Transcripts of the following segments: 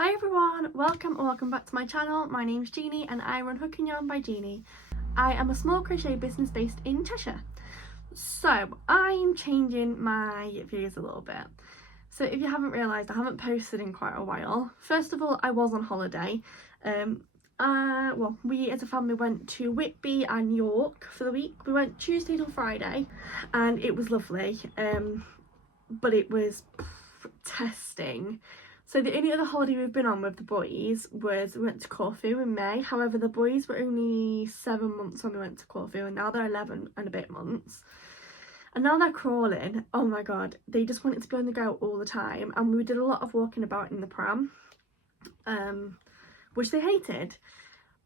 Hi everyone, welcome back to my channel. My name's Jeannie and I run Hook and Yarn by Jeannie. I am a small crochet business based in Cheshire. So I'm changing my videos a little bit. So if you haven't realised, I haven't posted in quite a while. First of all, I was on holiday. We as a family went to Whitby and York for the week. We went Tuesday till Friday and it was lovely, but it was testing. So the only other holiday we've been on with the boys was we went to Corfu in May. However, the boys were only 7 months when we went to Corfu and now they're 11 and a bit months. And now they're crawling. Oh my god, they just wanted to be on the go all the time. And we did a lot of walking about in the pram, which they hated.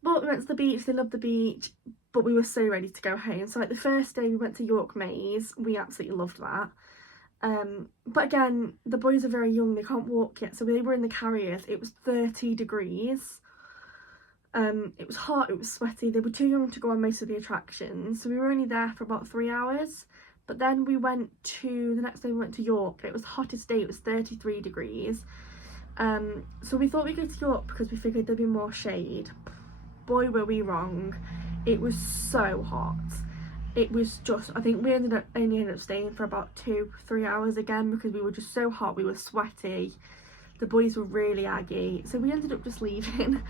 But we went to the beach, they loved the beach, but we were so ready to go home. So like the first day we went to York Maze, we absolutely loved that. But again, the boys are very young, they can't walk yet, so they were in the carriers. It was 30 degrees. It was hot, it was sweaty. They were too young to go on most of the attractions, so we were only there for about 3 hours. But then the next day we went to York. It was the hottest day, it was 33 degrees. So we thought we'd go to York because we figured there'd be more shade. Boy were we wrong. It was so hot. It was just, I think we only ended up staying for about 2-3 hours again because we were just so hot, we were sweaty, the boys were really aggy, so we ended up just leaving.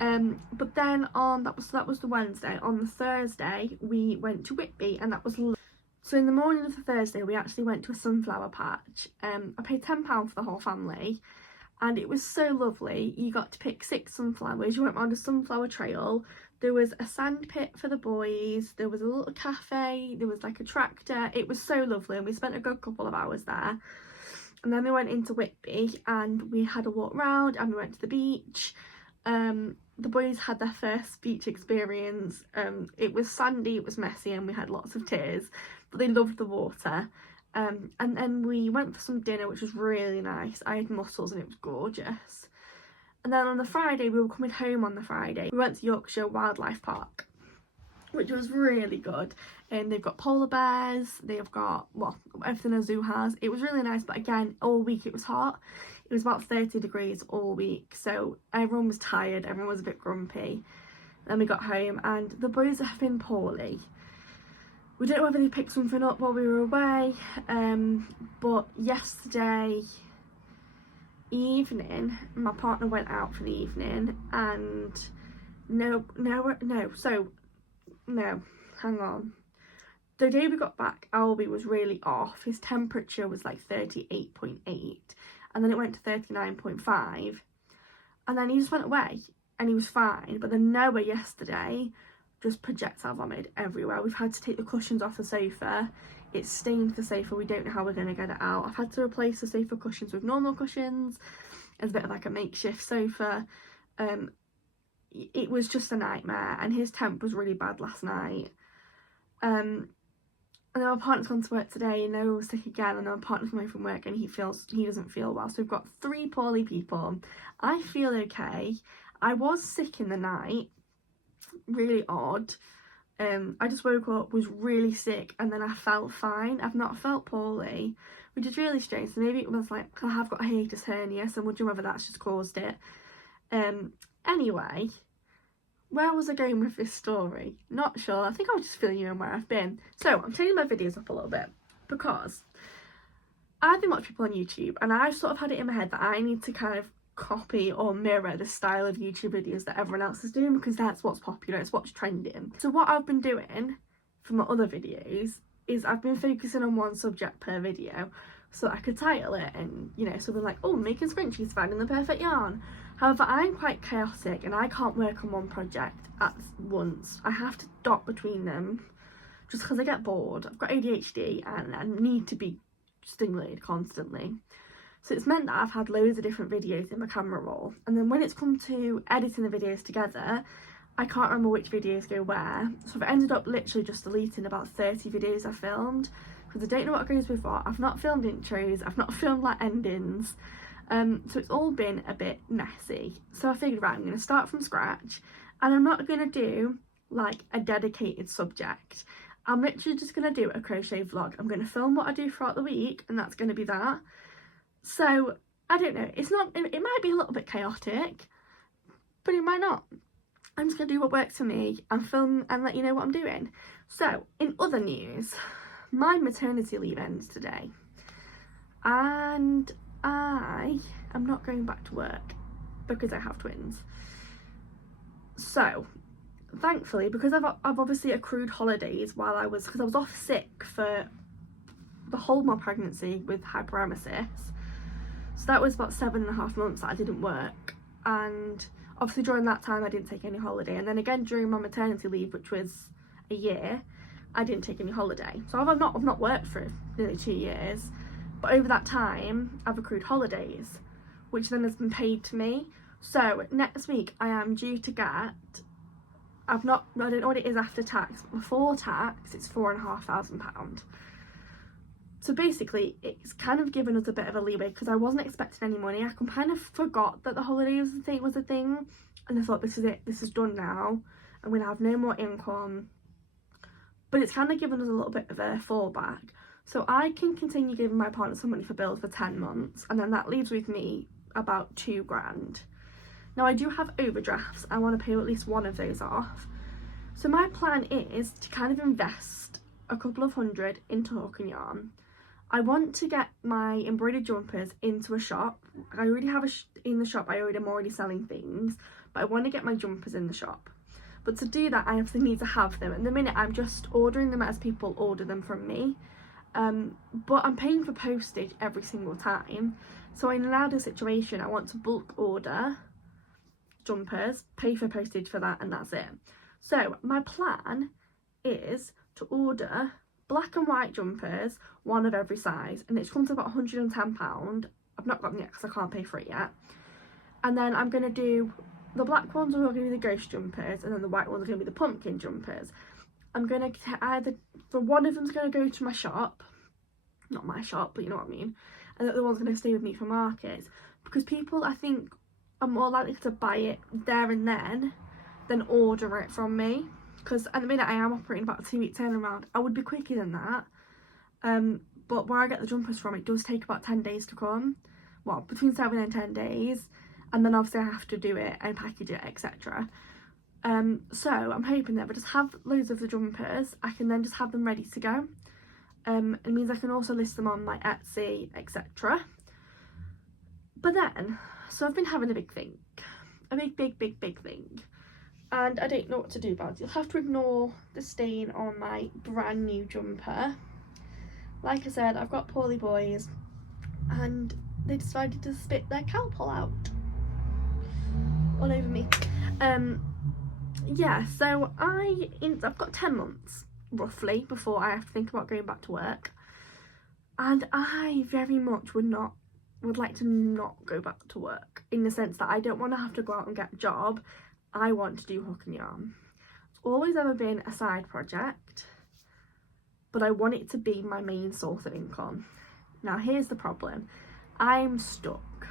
But then that was the Wednesday. On the Thursday we went to Whitby and that was lovely. So in the morning of the Thursday we actually went to a sunflower patch. I paid £10 for the whole family and it was so lovely. You got to pick 6 sunflowers, you went around a sunflower trail. There was a sand pit for the boys, there was a little cafe, there was like a tractor. It was so lovely and we spent a good couple of hours there. And then we went into Whitby and we had a walk round and we went to the beach. The boys had their first beach experience. It was sandy, it was messy and we had lots of tears, but they loved the water. And then we went for some dinner, which was really nice. I had mussels and it was gorgeous. And then on the Friday, we were coming home on the Friday. We went to Yorkshire Wildlife Park, which was really good. And they've got polar bears, they've got, well, everything a zoo has. It was really nice, but again, all week it was hot. It was about 30 degrees all week, so everyone was tired, everyone was a bit grumpy. Then we got home and the boys have been poorly. We don't know whether they picked something up while we were away, but yesterday evening my partner went out for the evening and hang on, the day we got back Albie was really off. His temperature was like 38.8 and then it went to 39.5 and then he just went away and he was fine. But then Noah yesterday just projectile vomited everywhere. We've had to take the cushions off the sofa. It's stained the sofa, we don't know how we're going to get it out. I've had to replace the sofa cushions with normal cushions as a bit of like a makeshift sofa. It was just a nightmare and his temp was really bad last night. And then my partner's gone to work today and Noah was sick again, and then my partner's come home from work and he doesn't feel well. So we've got 3 poorly people. I feel okay. I was sick in the night, really odd. I just woke up, was really sick, and then I felt fine. I've not felt poorly, which is really strange. So maybe it was like, I have got a hiatus hernia, so I'm wondering whether that's just caused it. Anyway, where was I going with this story? Not sure. I think I was just filling you in where I've been. So I'm changing my videos up a little bit because I've been watching people on YouTube and I've sort of had it in my head that I need to kind of copy or mirror the style of YouTube videos that everyone else is doing because that's what's popular, it's what's trending. So what I've been doing for my other videos is I've been focusing on one subject per video so I could title it and, you know, something like, oh, making scrunchies, finding the perfect yarn. However, I'm quite chaotic and I can't work on one project at once. I have to dot between them just because I get bored. I've got ADHD and I need to be stimulated constantly. So it's meant that I've had loads of different videos in my camera roll, and then when it's come to editing the videos together, I can't remember which videos go where. So I've ended up literally just deleting about 30 videos I filmed because I don't know what goes with what. I've not filmed intros, I've not filmed like endings, so it's all been a bit messy. So I figured, right, I'm going to start from scratch and I'm not going to do like a dedicated subject. I'm literally just going to do a crochet vlog. I'm going to film what I do throughout the week and that's going to be that. So I don't know, it's not, it might be a little bit chaotic, but it might not. I'm just going to do what works for me and film and let you know what I'm doing. So, in other news, my maternity leave ends today. And I am not going back to work because I have twins. So, thankfully, because I've obviously accrued holidays because I was off sick for the whole of my pregnancy with hyperemesis. So that was about 7.5 months that I didn't work. And obviously during that time I didn't take any holiday, and then again during my maternity leave, which was a year, I didn't take any holiday. So I've not worked for nearly 2 years, but over that time I've accrued holidays, which then has been paid to me. So next week I am due to get, I don't know what it is after tax, but before tax it's £4,500. So basically, it's kind of given us a bit of a leeway because I wasn't expecting any money. I kind of forgot that the holiday was a thing, and I thought, this is it, this is done now. I'm going to have no more income. But it's kind of given us a little bit of a fallback. So I can continue giving my partner some money for bills for 10 months, and then that leaves with me about £2,000. Now I do have overdrafts. I want to pay at least one of those off. So my plan is to kind of invest a couple of hundred into hook and yarn. I want to get my embroidered jumpers into a shop. I already have in the shop, I'm already selling things, but I want to get my jumpers in the shop. But to do that, I obviously need to have them. At the minute, I'm just ordering them as people order them from me. But I'm paying for postage every single time. So in an ideal situation, I want to bulk order jumpers, pay for postage for that, and that's it. So my plan is to order black and white jumpers, one of every size, and it's come to about £110. I've not got them yet because I can't pay for it yet. And then I'm going to do, the black ones are going to be the ghost jumpers, and then the white ones are going to be the pumpkin jumpers. I'm going to either, for one of them's going to go to my shop, not my shop, but you know what I mean, and the other one's going to stay with me for markets, because people, I think, are more likely to buy it there and then than order it from me. Because at the minute I am operating about a 2-week turnaround. I would be quicker than that, but where I get the jumpers from, it does take about 10 days to come. Well, between 7 and 10 days, and then obviously I have to do it and package it, etc. So I'm hoping that if I just have loads of the jumpers, I can then just have them ready to go. It means I can also list them on my Etsy, etc. But then, so I've been having a big think, a big think. And I don't know what to do about it. You'll have to ignore the stain on my brand new jumper. Like I said, I've got poorly boys and they decided to spit their cowpole out all over me. Yeah, so I've got 10 months roughly before I have to think about going back to work, and I very much would like to not go back to work, in the sense that I don't want to have to go out and get a job. I want to do hook and yarn. It's always ever been a side project, but I want it to be my main source of income. Now here's the problem. I'm stuck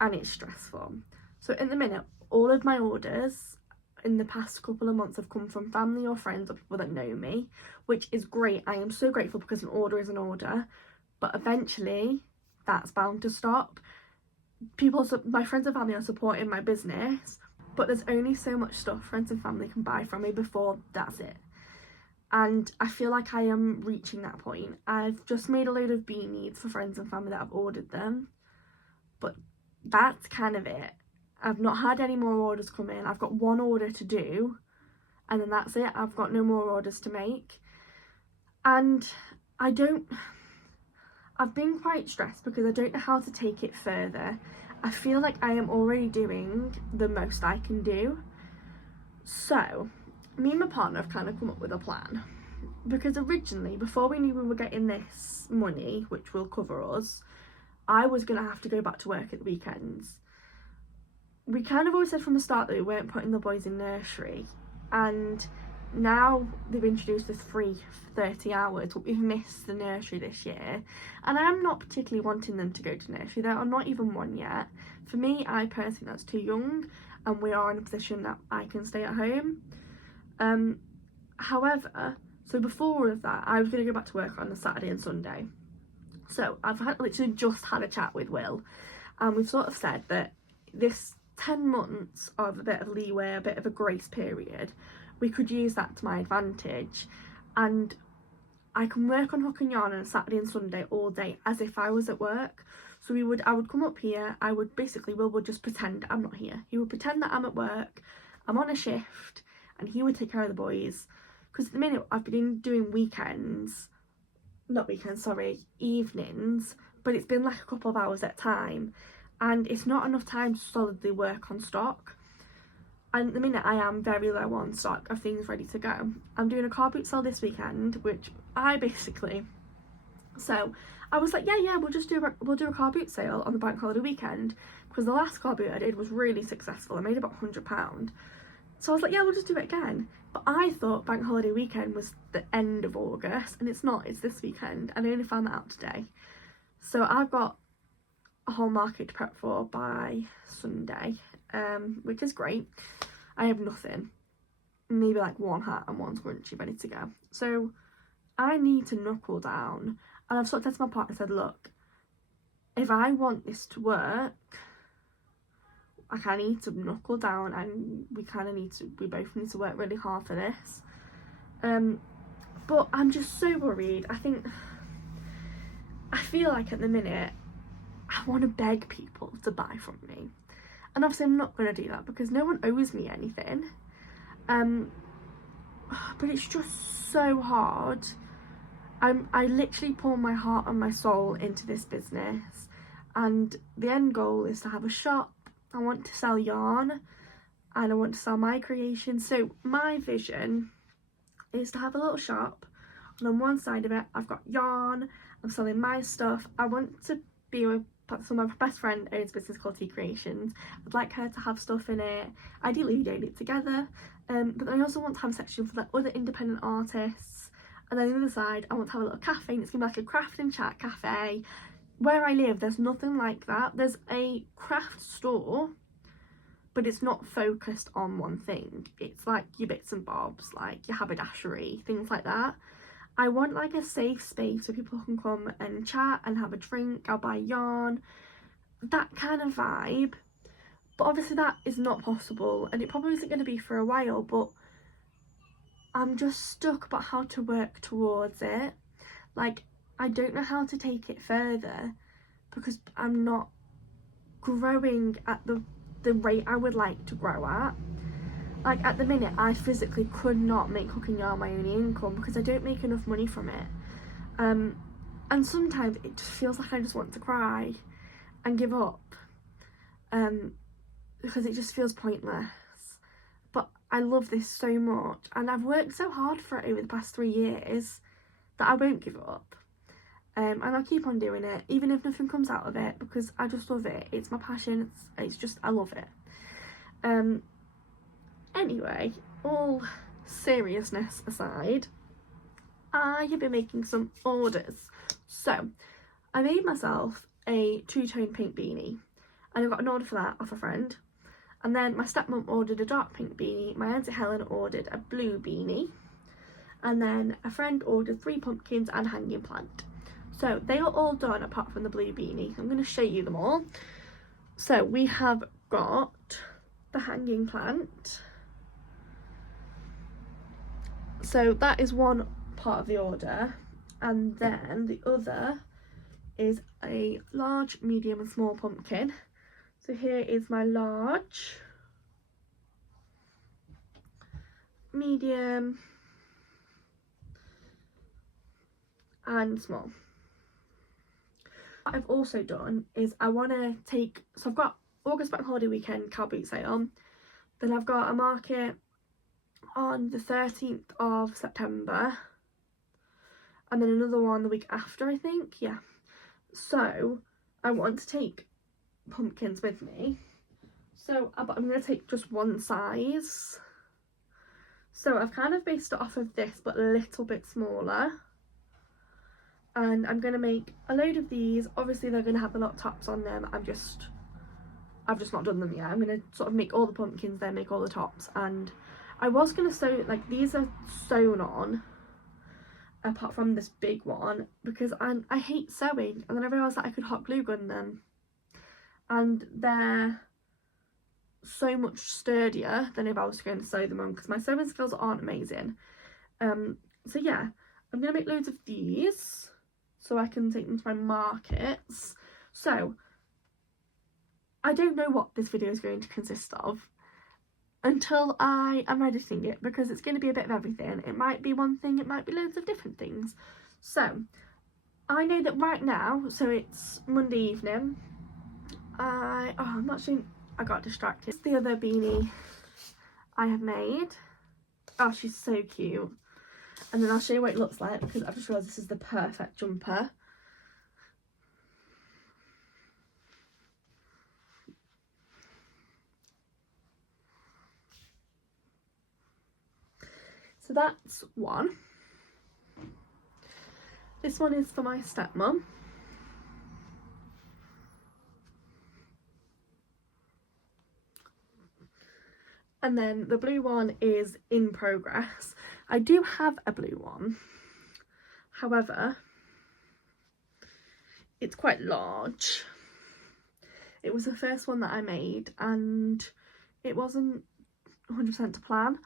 and it's stressful. So in the minute, all of my orders in the past couple of months have come from family or friends or people that know me, which is great. I am so grateful, because an order is an order, but eventually that's bound to stop. My friends and family are supporting my business, but there's only so much stuff friends and family can buy from me before that's it. And I feel like I am reaching that point. I've just made a load of beanies for friends and family that have ordered them, but that's kind of it. I've not had any more orders come in. I've got one order to do, and then that's it. I've got no more orders to make. And I've been quite stressed because I don't know how to take it further. I feel like I am already doing the most I can do. So, me and my partner have kind of come up with a plan. Because originally, before we knew we were getting this money, which will cover us, I was going to have to go back to work at the weekends. We kind of always said from the start that we weren't putting the boys in nursery. And now they've introduced us free 30 hours, but we've missed the nursery this year, and I am not particularly wanting them to go to nursery. There are not even one yet. For me, I personally think that's too young, and we are in a position that I can stay at home. However, so before all of that, I was going to go back to work on a Saturday and Sunday. So I've literally just had a chat with Will, and we've sort of said that this 10 months of a bit of leeway, a bit of a grace period, we could use that to my advantage, and I can work on hook and yarn on a Saturday and Sunday all day as if I was at work. So I would come up here, Will would just pretend I'm not here. He would pretend that I'm at work, I'm on a shift, and he would take care of the boys. Because at the minute I've been doing evenings, but it's been like a couple of hours at a time, and it's not enough time to solidly work on stock. And at the minute I am very low on stock of things ready to go. I'm doing a car boot sale this weekend, which so I was like, yeah, we'll do a car boot sale on the bank holiday weekend, because the last car boot I did was really successful. I made about £100. So I was like, yeah, we'll just do it again. But I thought bank holiday weekend was the end of August, and it's not, it's this weekend, and I only found that out today. So I've got a whole market to prep for by Sunday, which is great. I have nothing, maybe like one hat and one scrunchie ready to go. So I need to knuckle down, and I've sort of said to my partner, said, look, if I want this to work, I kind of need to knuckle down, and we both need to work really hard for this. But I'm just so worried. I feel like at the minute I want to beg people to buy from me, and obviously I'm not going to do that because no one owes me anything. But it's just so hard. I literally pour my heart and my soul into this business, and the end goal is to have a shop. I want to sell yarn, and I want to sell my creations. So my vision is to have a little shop, and on one side of it I've got yarn, I'm selling my stuff. I want to be with, so my best friend owns a business called Tea Creations. I'd like her to have stuff in it. Ideally we don't it together, but then I also want to have a section for like other independent artists, and then on the other side I want to have a little cafe, and it's gonna be like a craft and chat cafe. Where I live, there's nothing like that. There's a craft store, but it's not focused on one thing. It's like your bits and bobs, like your haberdashery, things like that. I want like a safe space where people can come and chat and have a drink. I'll buy yarn, that kind of vibe. But obviously that is not possible, and it probably isn't going to be for a while, but I'm just stuck about how to work towards it. Like, I don't know how to take it further because I'm not growing at the rate I would like to grow at. Like at the minute I physically could not make hook and yarn my only income because I don't make enough money from it. And sometimes it just feels like I just want to cry and give up, because it just feels pointless. But I love this so much, and I've worked so hard for it over the past 3 years that I won't give up. And I'll keep on doing it even if nothing comes out of it, because I just love it. It's my passion. It's just, I love it. Anyway, all seriousness aside, I have been making some orders. So I made myself a two-tone pink beanie, and I got an order for that off a friend. And then my stepmom ordered a dark pink beanie, my auntie Helen ordered a blue beanie, and then a friend ordered 3 pumpkins and a hanging plant. So they are all done apart from the blue beanie. I'm going to show you them all. So we have got the hanging plant. So that is one part of the order, and then the other is a large, medium and small pumpkin. So here is my large, medium and small. What I've also done is I want to take, so I've got August bank holiday weekend car boot sale, then I've got a market on the 13th of September, and then another one the week after, I think, yeah. So I want to take pumpkins with me, so I'm going to take just one size. So I've kind of based it off of this but a little bit smaller, and I'm going to make a load of these. Obviously they're going to have a lot of tops on them. I've just not done them yet. I'm going to sort of make all the pumpkins, then make all the tops. And I was going to sew, like, these are sewn on, apart from this big one, because I hate sewing, and then I realised that I could hot glue gun them, and they're so much sturdier than if I was going to sew them on, because my sewing skills aren't amazing. So yeah, I'm going to make loads of these so I can take them to my markets. So I don't know what this video is going to consist of until I am editing it, because it's going to be a bit of everything. It might be one thing, it might be loads of different things. So I know that right now, so it's Monday evening, I'm not sure, I got distracted. It's the other beanie I have made. Oh, she's so cute. And then I'll show you what it looks like, because I've just realised this is the perfect jumper. So that's one. This one is for my stepmom. And then the blue one is in progress. I do have a blue one. However, it's quite large. It was the first one that I made, and it wasn't 100% to plan.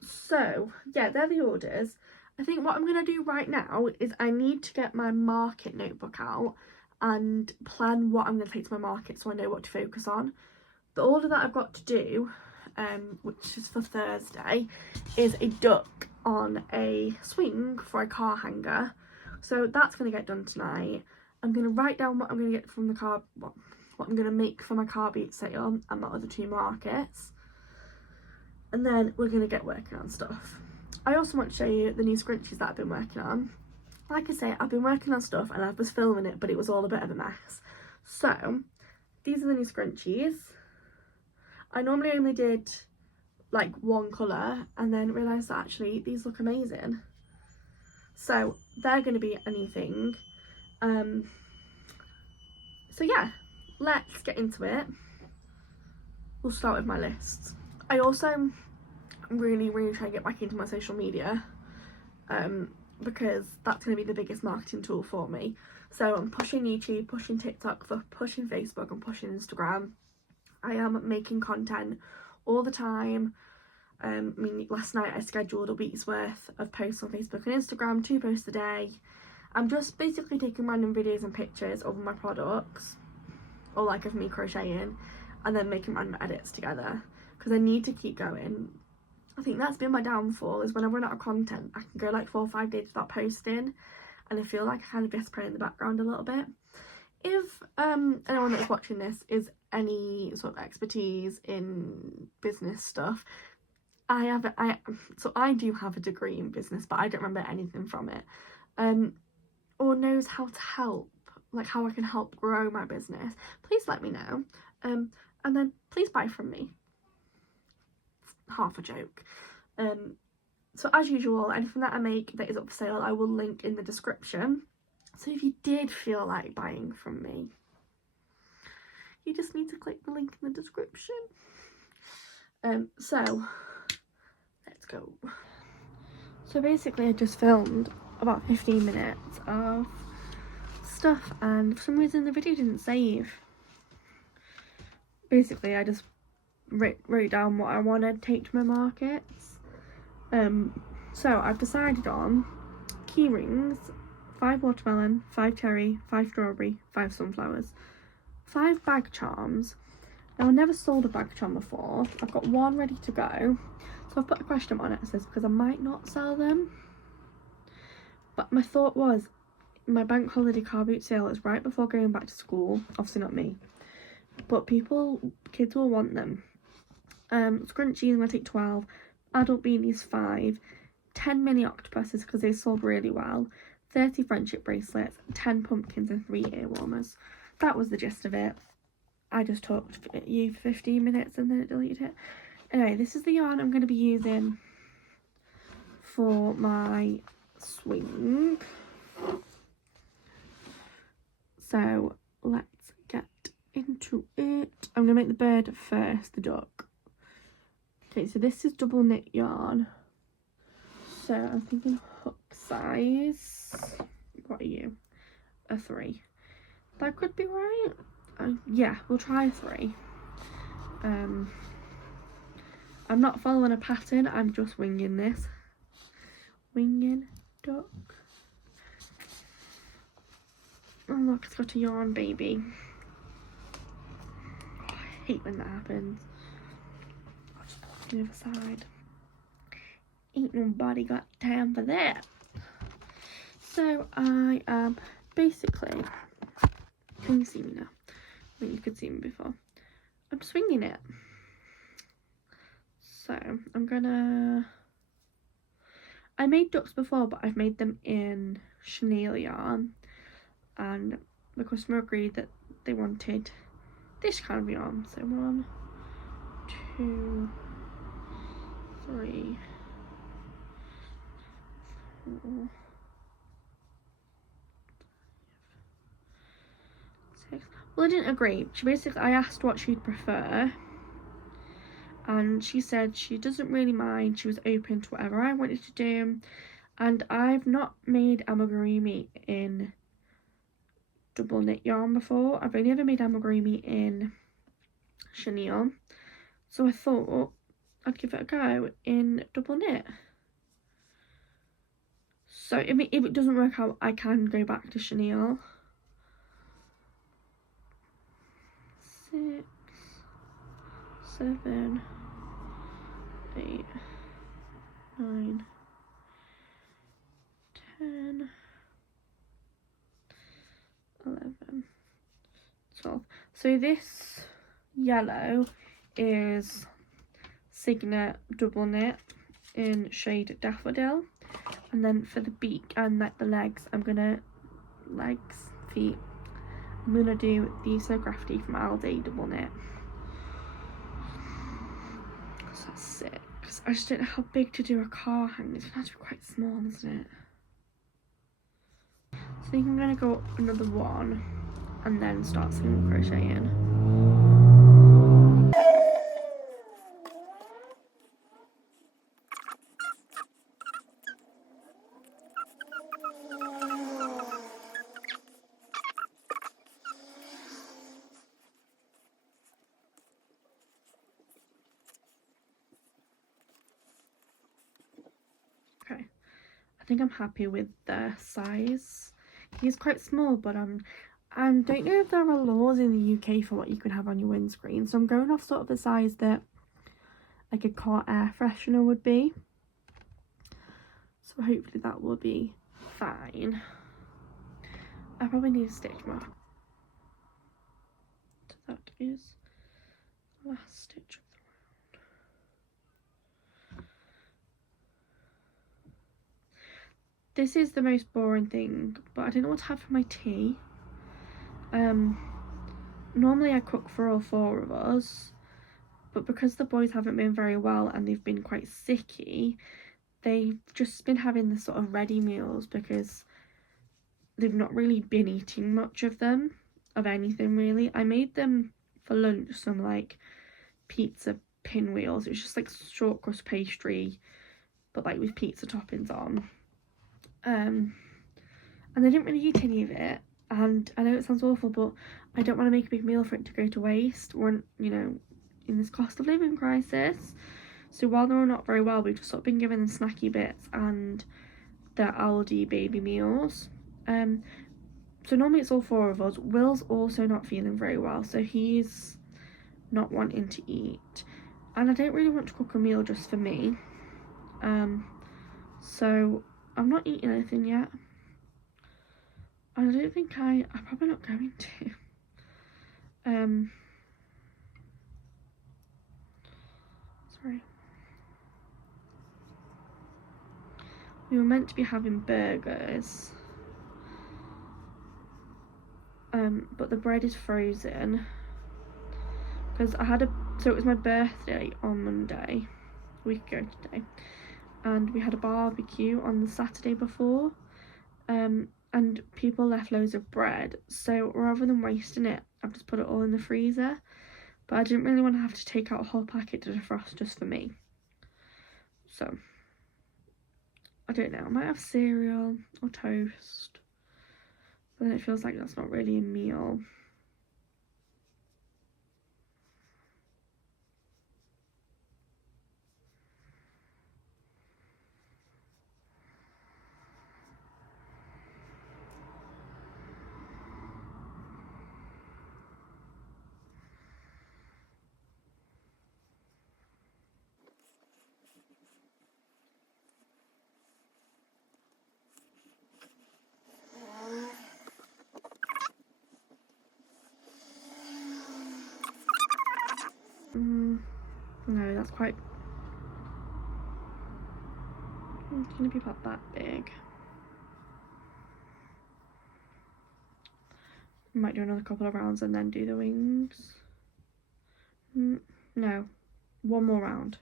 So yeah, they're the orders. I think what I'm going to do right now is I need to get my market notebook out and plan what I'm going to take to my market, so I know what to focus on. The order that I've got to do, which is for Thursday, is a duck on a swing for a car hanger. So that's going to get done tonight. I'm going to write down what I'm going to get from the car, what I'm going to make for my car beat sale and my other two markets. And then we're going to get working on stuff. I also want to show you the new scrunchies that I've been working on. Like I say, I've been working on stuff and I was filming it, but it was all a bit of a mess. So these are the new scrunchies. I normally only did like one colour, and then realised that actually these look amazing. So they're going to be a new thing. So yeah, let's get into it. We'll start with my lists. I also really try to get back into my social media, because that's going to be the biggest marketing tool for me. So I'm pushing YouTube, pushing TikTok, pushing Facebook, and pushing Instagram. I am making content all the time. I mean, last night I scheduled a week's worth of posts on Facebook and Instagram, 2 posts a day. I'm just basically taking random videos and pictures of my products, or like of me crocheting, and then making random edits together, because I need to keep going. I think that's been my downfall, is when I run out of content, I can go like 4 or 5 days without posting, and I feel like I kind of just play in the background a little bit. If anyone that's watching this is any sort of expertise in business stuff, I do have a degree in business, but I don't remember anything from it, or knows how to help, like how I can help grow my business, please let me know, and then please buy from me. Half a joke. So as usual, anything that I make that is up for sale, I will link in the description. So if you did feel like buying from me, you just need to click the link in the description. So let's go. So basically I just filmed about 15 minutes of stuff, and for some reason the video didn't save. Basically I just wrote down what I want to take to my markets. So I've decided on key rings, 5 watermelon, 5 cherry, 5 strawberry, 5 sunflowers, 5 bag charms. Now I never sold a bag charm before. I've got one ready to go, so I've put a question on it. It says because I might not sell them, but my thought was my bank holiday car boot sale is right before going back to school. Obviously not me, but kids will want them. Scrunchies, I'm going to take 12, adult beanies 5, 10 mini octopuses because they sold really well, 30 friendship bracelets, 10 pumpkins, and 3 ear warmers. That was the gist of it. I just talked at you for 15 minutes and then it deleted it. Anyway, this is the yarn I'm going to be using for my swing. So let's get into it. I'm going to make the bird first, the duck. Okay, so this is double knit yarn. So I'm thinking hook size. What are you? A 3. That could be right. Yeah, we'll try a 3. I'm not following a pattern, I'm just winging this. Winging duck. Oh look, it's got a yarn baby. Oh, I hate when that happens. I'll just put it on the other side. Ain't nobody got time for that. So I am basically, can you see me now? I think you could see me before. I'm swinging it. So I'm gonna, I made ducks before, but I've made them in chenille yarn, and the customer agreed that they wanted this kind of yarn. So 1, 2, 3, 4, 6. Well, I didn't agree. I asked what she'd prefer, and she said she doesn't really mind. She was open to whatever I wanted to do, and I've not made amigurumi in double knit yarn before. I've only ever made amigurumi in chenille, so I thought I'd give it a go in double knit. So if it doesn't work out, I can go back to chenille. 6, 7, 8, 9, 10, 11, 12. So this yellow is Signet double knit in shade Daffodil, and then for the beak and like the legs, I'm gonna do the So Crafty from Aldi double knit. So that's 6. I just don't know how big to do a car hang. It's gonna have to be quite small, isn't it? So I think I'm gonna go up another 1 and then start single crocheting. Okay, I think I'm happy with the size. He's quite small, but I don't know if there are laws in the UK for what you can have on your windscreen, so I'm going off sort of the size that like a car air freshener would be. So hopefully that will be fine. I probably need a stitch mark. So that is the last stitch of the round. This is the most boring thing, but I don't know what to have for my tea. Normally I cook for all 4 of us, but because the boys haven't been very well and they've been quite sicky, they've just been having the sort of ready meals because they've not really been eating much of anything really. I made them for lunch some like pizza pinwheels. It was just like short crust pastry, but like with pizza toppings on. And they didn't really eat any of it. And I know it sounds awful, but I don't want to make a big meal for it to go to waste. We're, you know, in this cost of living crisis. So while they're not very well, we've just sort of been giving them snacky bits and the Aldi baby meals. So normally it's all 4 of us. Will's also not feeling very well, so he's not wanting to eat. And I don't really want to cook a meal just for me. So I'm not eating anything yet. I don't think I'm probably not going to. Sorry. We were meant to be having burgers. But the bread is frozen. Because so it was my birthday on Monday, a week ago today. And we had a barbecue on the Saturday before. And people left loads of bread, so rather than wasting it, I've just put it all in the freezer. But I didn't really want to have to take out a whole packet to defrost just for me. So I don't know, I might have cereal or toast, but then it feels like that's not really a meal. No, that's quite... It's gonna be about that big. Might do another couple of rounds and then do the wings. No, one more round.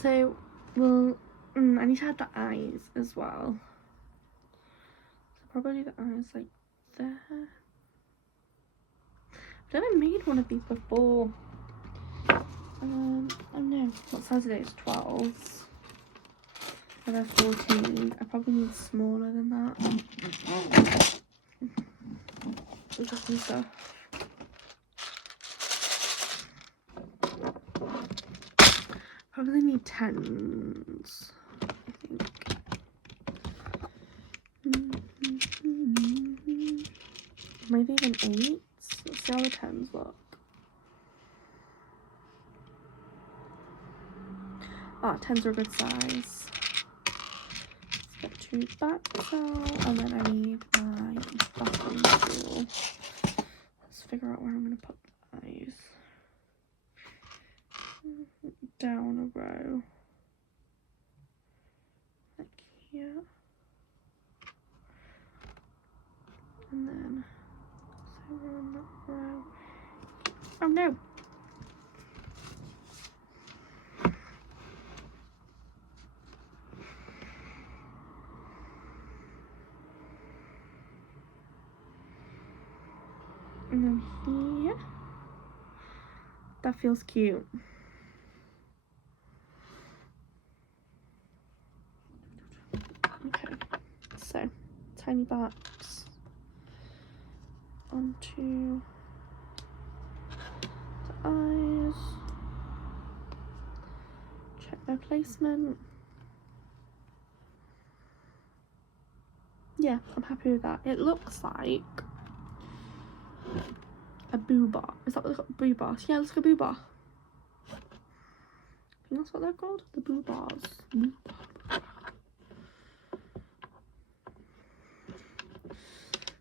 So, well, I need to add the eyes as well. So probably the eyes like there. I've never made one of these before. Oh no, what size are those? 12s. So they're 14. I probably need smaller than that. Just some stuff. Probably need 10s, I think. Maybe even 8s. Let's see how the 10s look. Ah, 10s are a good size. Let's get 2 backs out, and then I need my buffing tool. Let's figure out where I'm going to put the eyes. Down a row. Like here. And then, so we're on that row. Oh no! And then here. That feels cute. Okay, so tiny backs onto the eyes. Check their placement. Yeah, I'm happy with that. It looks like a boobar. Is that what they're called? Boobars. Yeah, it looks like a boobar. I think that's what they're called. The boobars.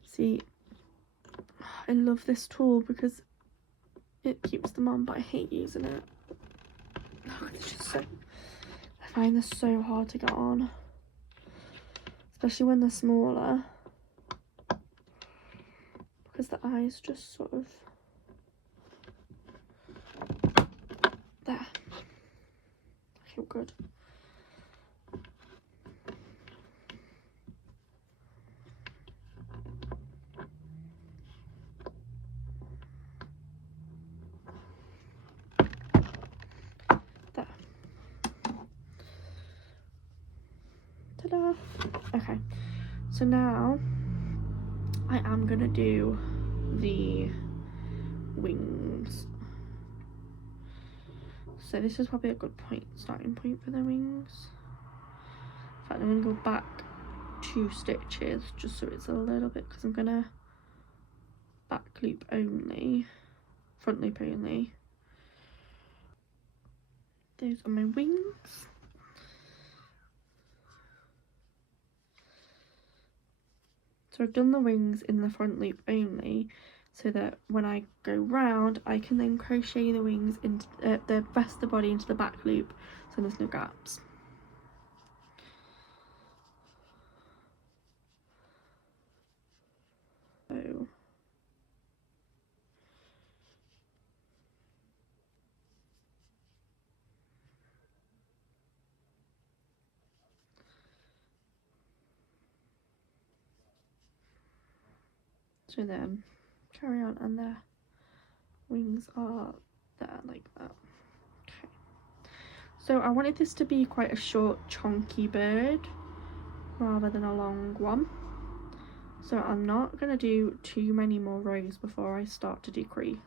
See, I love this tool because it keeps them on, but I hate using it. Oh, it's just so... I find this so hard to get on. Especially when they're smaller. Because the eyes just sort of... There. I feel good. There. Ta-da! Okay, so now I am gonna do the wings. So this is probably a good starting point for the wings. In fact, I'm gonna go back 2 stitches just so it's a little bit, because I'm gonna back loop only, front loop only. Those are my wings. So I've done the wings in the front loop only, so that when I go round, I can then crochet the wings into the rest of the body into the back loop, so there's no gaps. So then carry on, and the wings are there like that. Okay, So I wanted this to be quite a short chunky bird rather than a long one, so I'm not going to do too many more rows before I start to decrease.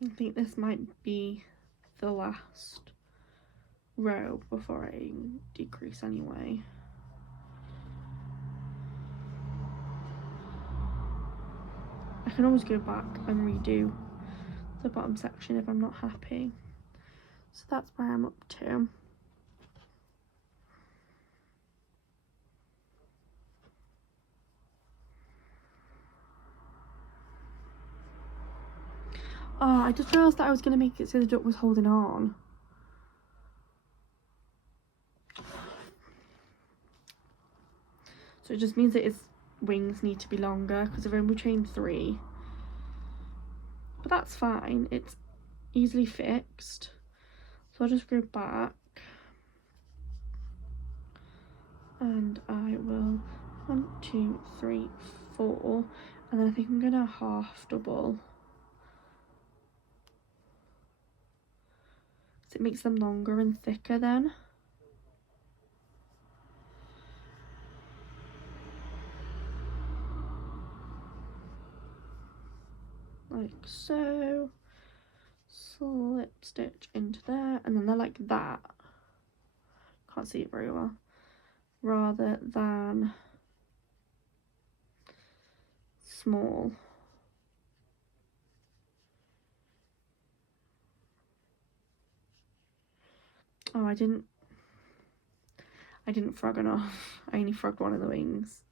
I think this might be the last row before I decrease anyway. I can always go back and redo the bottom section if I'm not happy. So that's where I'm up to. Oh, I just realised that I was going to make it so the duck was holding on. So it just means that its wings need to be longer because I've only chained 3. But that's fine, it's easily fixed. So I'll just go back and I will 1, 2, 3, 4, and then I think I'm gonna half double. So it makes them longer and thicker then. Like so. Slip stitch into there, and then they're like that. Can't see it very well. Rather than small. Oh, I didn't frog enough. I only frogged one of the wings.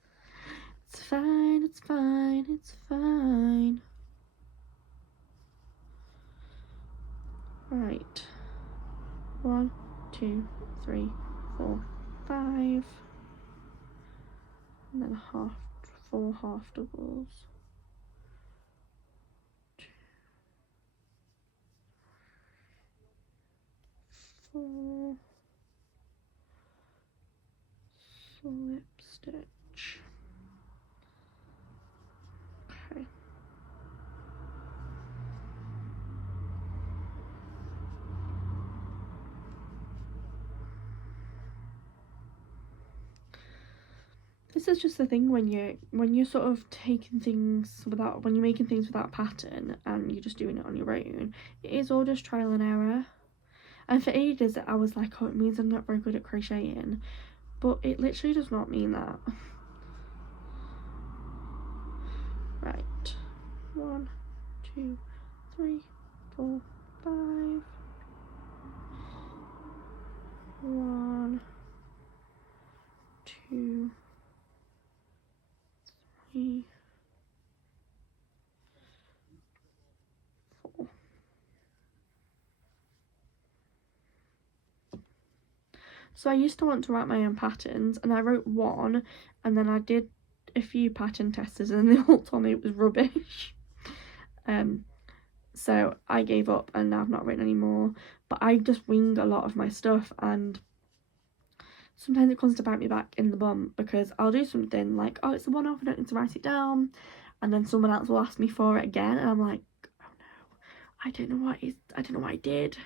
It's fine, it's fine, it's fine. Right. 1, 2, 3, 4, 5. And then 4 half doubles. 4 slip stitch. Okay. This is just the thing when you're sort of taking things without, when you're making things without pattern and you're just doing it on your own, it is all just trial and error. And for ages I was like, oh, it means I'm not very good at crocheting, but it literally does not mean that. Right, 1, 2, 3, 4, 5. 1, 2, 3, 4. So I used to want to write my own patterns, and I wrote one, and then I did a few pattern testers and they all told me it was rubbish. So I gave up and now I've not written anymore. But I just wing a lot of my stuff, and sometimes it comes to bite me back in the bum because I'll do something like, oh, it's a one-off, I don't need to write it down, and then someone else will ask me for it again and I'm like, oh no, I don't know what I did.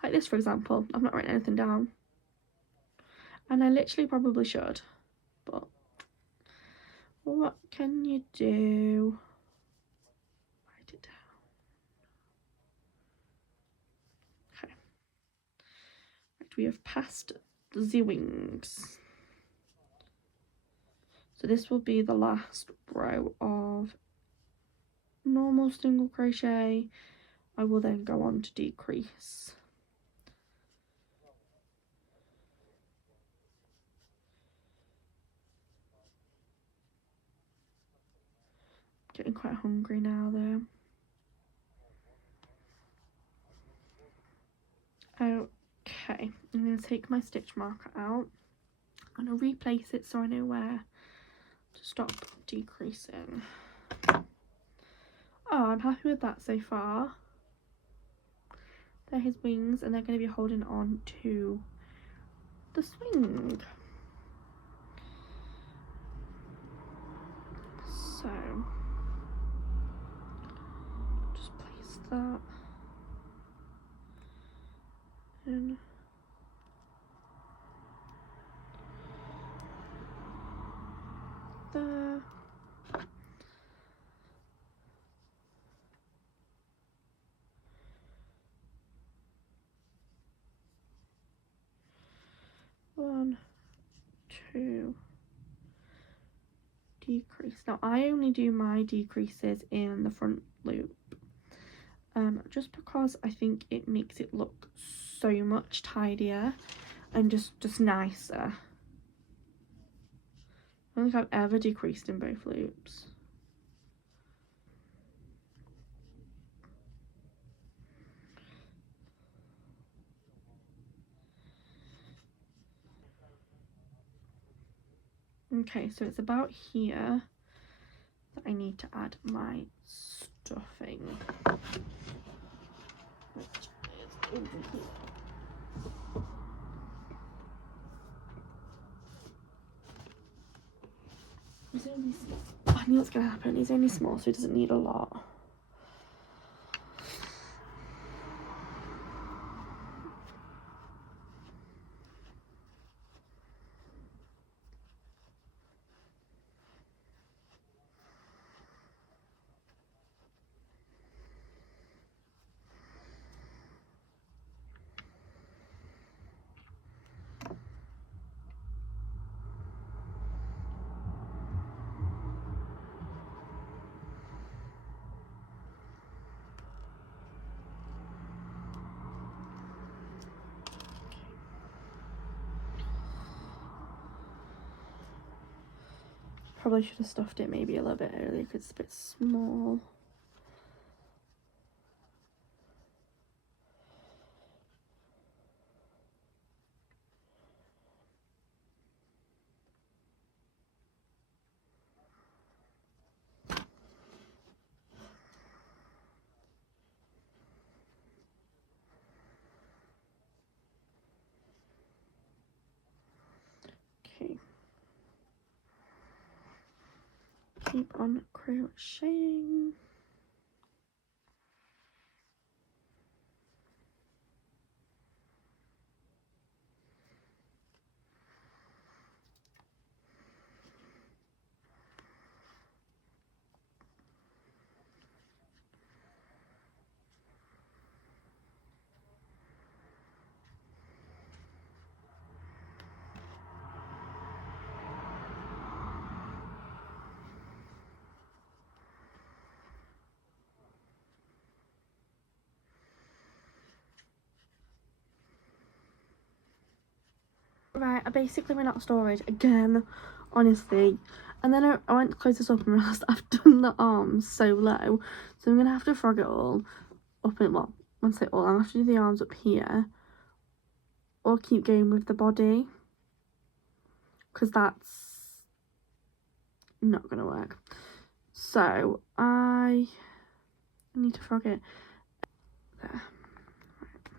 Like this, for example, I've not written anything down, and I literally probably should, but what can you do? Write it down. Okay. Right, we have passed the wings. So this will be the last row of normal single crochet. I will then go on to decrease. Getting quite hungry now though. Okay, I'm going to take my stitch marker out I'm going to replace it so I know where to stop decreasing. Oh, I'm happy with that so far. They're his wings, and they're going to be holding on to the swing. So, just place that in. There. One, two, decrease. Now I only do my decreases in the front loop, just because I think it makes it look so much tidier and just nicer. I don't think I've ever decreased in both loops. Okay, so it's about here that I need to add my stuffing, which is over here. He's only small. I knew what's gonna happen. He's only small, so he doesn't need a lot. Probably should have stuffed it maybe a little bit earlier because it's a bit small. Okay. Keep on crocheting. Right, I basically ran out of storage again, honestly. And then I went to close this up and realised I've done the arms so low. So I'm going to have to frog it all up in, well, when I say all, I'll have to do the arms up here. Or keep going with the body. Because that's not going to work. So, I need to frog it. There. Right.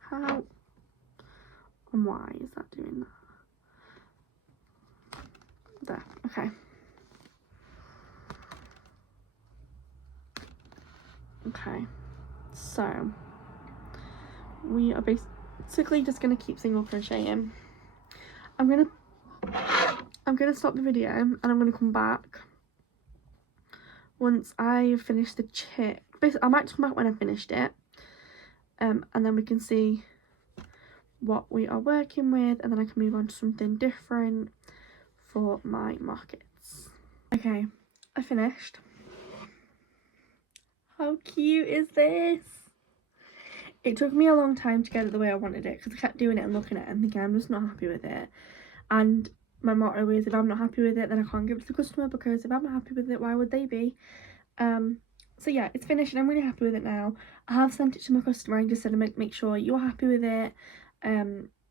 How and why is that doing that? There, okay. Okay, so we are basically just gonna keep single crocheting. I'm gonna stop the video and I'm gonna come back once I finish the chick. Basically, I might come back when I finished it, and then we can see what we are working with, and then I can move on to something different for my markets. Okay, I finished. How cute is this? It took me a long time to get it the way I wanted it because I kept doing it and looking at it and thinking I'm just not happy with it. And my motto is, if I'm not happy with it, then I can't give it to the customer, because if I'm not happy with it, why would they be? So yeah, it's finished and I'm really happy with it now. I have sent it to my customer and just said, make sure you're happy with it.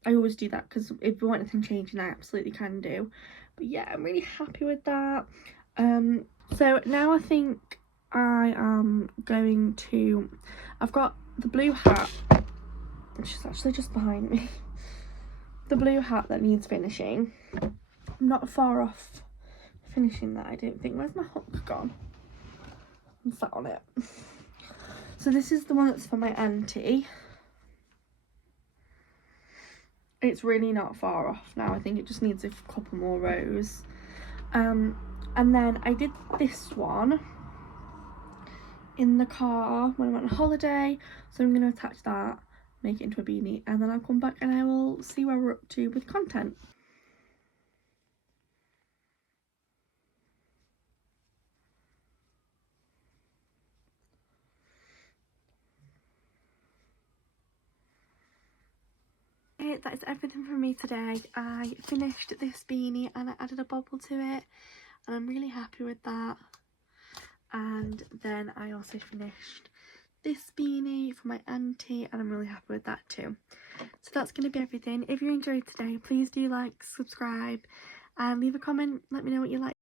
I always do that because if we want anything changing, I absolutely can do. But yeah, I'm really happy with that. So now I think I am going to, I've got the blue hat, which is actually just behind me. The blue hat that needs finishing. I'm not far off finishing that, I don't think. Where's my hook gone? I'm sat on it. So this is the one that's for my auntie. It's really not far off now. I think it just needs a couple more rows. And then I did this one in the car when I went on holiday, so I'm going to attach that, make it into a beanie, and then I'll come back and I will see where we're up to with content. That is everything from me today. I finished this beanie and I added a bobble to it, and I'm really happy with that. And then I also finished this beanie for my auntie, and I'm really happy with that too. So that's going to be everything. If you enjoyed today, please do like, subscribe, and leave a comment. Let me know what you like.